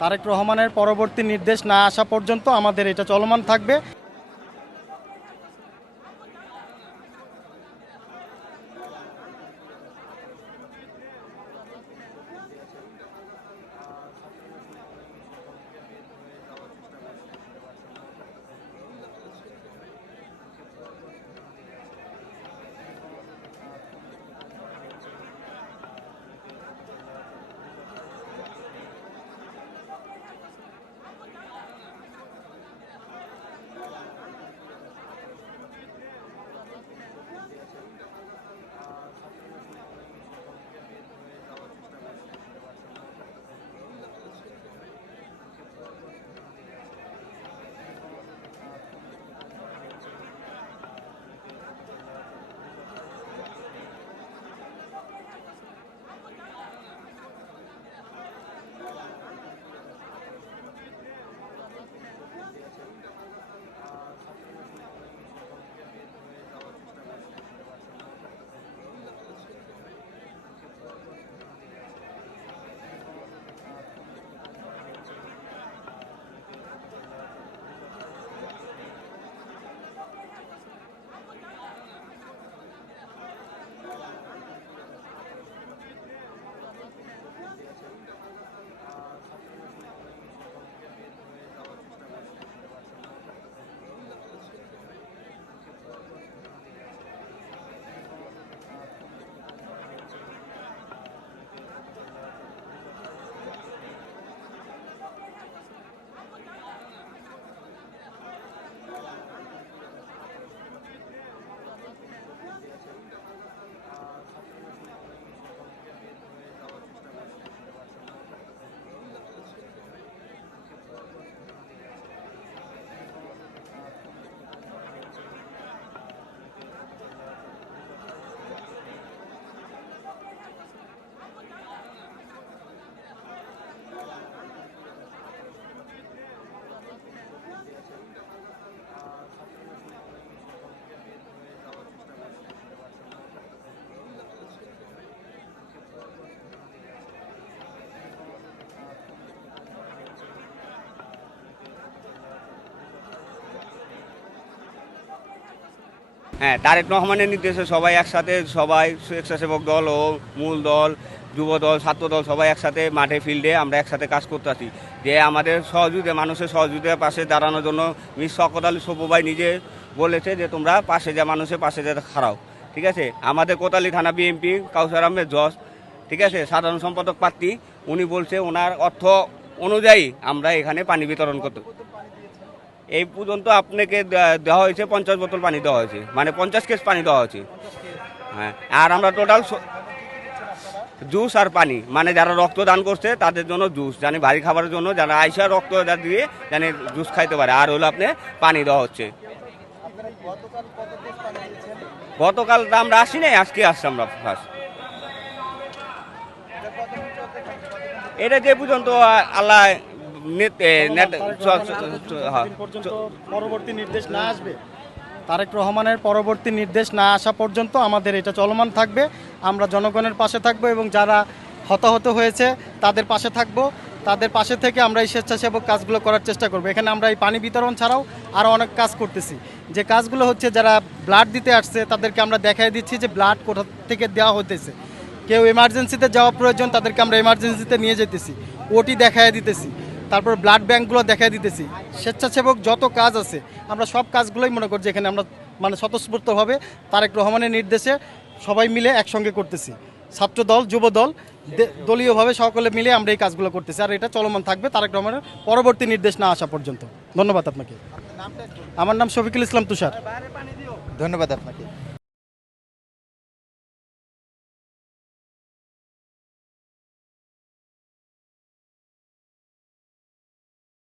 তারেক রহমানের পরবর্তী নির্দেশ না আসা পর্যন্ত আমাদের এটা চলমান থাকবে। হ্যাঁ, তারেক রহমানের নির্দেশে সবাই একসাথে, সবাই স্বেচ্ছাসেবক দল ও মূল দল, যুব দল, ছাত্র দল সবাই একসাথে মাঠে ফিল্ডে আমরা একসাথে কাজ করতে আছি, যে আমাদের সহযোগিতা, মানুষের সহযোগিতার পাশে দাঁড়ানোর জন্য মিস শওকত আলী সপু ভাই নিজে বলেছে যে তোমরা পাশে যা, মানুষের পাশে যা খাড়াও। ঠিক আছে, আমাদের কোতোয়ালি থানা বিএনপি কাউসার আহমেদ জজ, ঠিক আছে, সাধারণ সম্পাদক প্রার্থী, উনি বলছে ওনার অর্থ অনুযায়ী আমরা এখানে পানি বিতরণ করতে। এই পর্যন্ত আপনাকে দেওয়া হয়েছে 50 বোতল পানি দেওয়া হয়েছে, মানে 50 কেস পানি দেওয়া হয়েছে। হ্যাঁ, আর আমরা টোটাল জুস আর পানি, মানে যারা রক্ত দান করছে তাদের জন্য জুস, জানি ভারী খাবারের জন্য যারা আইসা রক্ত দিয়ে জানি জুস খাইতে পারে, আর হলো আপনি পানি দেওয়া হচ্ছে। গতকাল আমরা আসি নাই, আজকে আসছি আমরা ফার্স্ট। এটা যে পর্যন্ত আল্লাহ পরবর্তী নির্দেশ না আসবে, তারেক রহমানের পরবর্তী নির্দেশ না আসা পর্যন্ত আমাদের এটা চলমান থাকবে। আমরা জনগণের পাশে থাকব এবং যারা হতাহত হয়েছে তাদের পাশে থাকব। তাদের পাশে থেকে আমরা এই স্বেচ্ছাসেবক কাজগুলো করার চেষ্টা করব। এখানে আমরা এই পানি বিতরণ ছাড়াও আরও অনেক কাজ করতেছি, যে কাজগুলো হচ্ছে যারা ব্লাড দিতে আসছে তাদেরকে আমরা দেখাই দিচ্ছি যে ব্লাড কোথা থেকে দেওয়া হতেছে। কেউ এমার্জেন্সিতে যাওয়া প্রয়োজন, তাদেরকে আমরা এমার্জেন্সিতে নিয়ে যেতেছি, ওটি দেখাই দিতেছি, তারপর ব্লাড ব্যাঙ্কগুলো দেখাই দিতেছি। স্বেচ্ছাসেবক যত কাজ আছে আমরা সব কাজগুলোই মনে করছি এখানে আমরা মানে স্বতঃস্ফূর্তভাবে তারেক রহমানের নির্দেশে সবাই মিলে একসঙ্গে করতেছি। ছাত্র দল, যুব দল, দলীয়ভাবে সকলে মিলে আমরা এই কাজগুলো করতেছি, আর এটা চলমান থাকবে তারেক রহমানের পরবর্তী নির্দেশ না আসা পর্যন্ত। ধন্যবাদ আপনাকে। আমার নাম শফিকুল ইসলাম তুষার। ধন্যবাদ আপনাকে।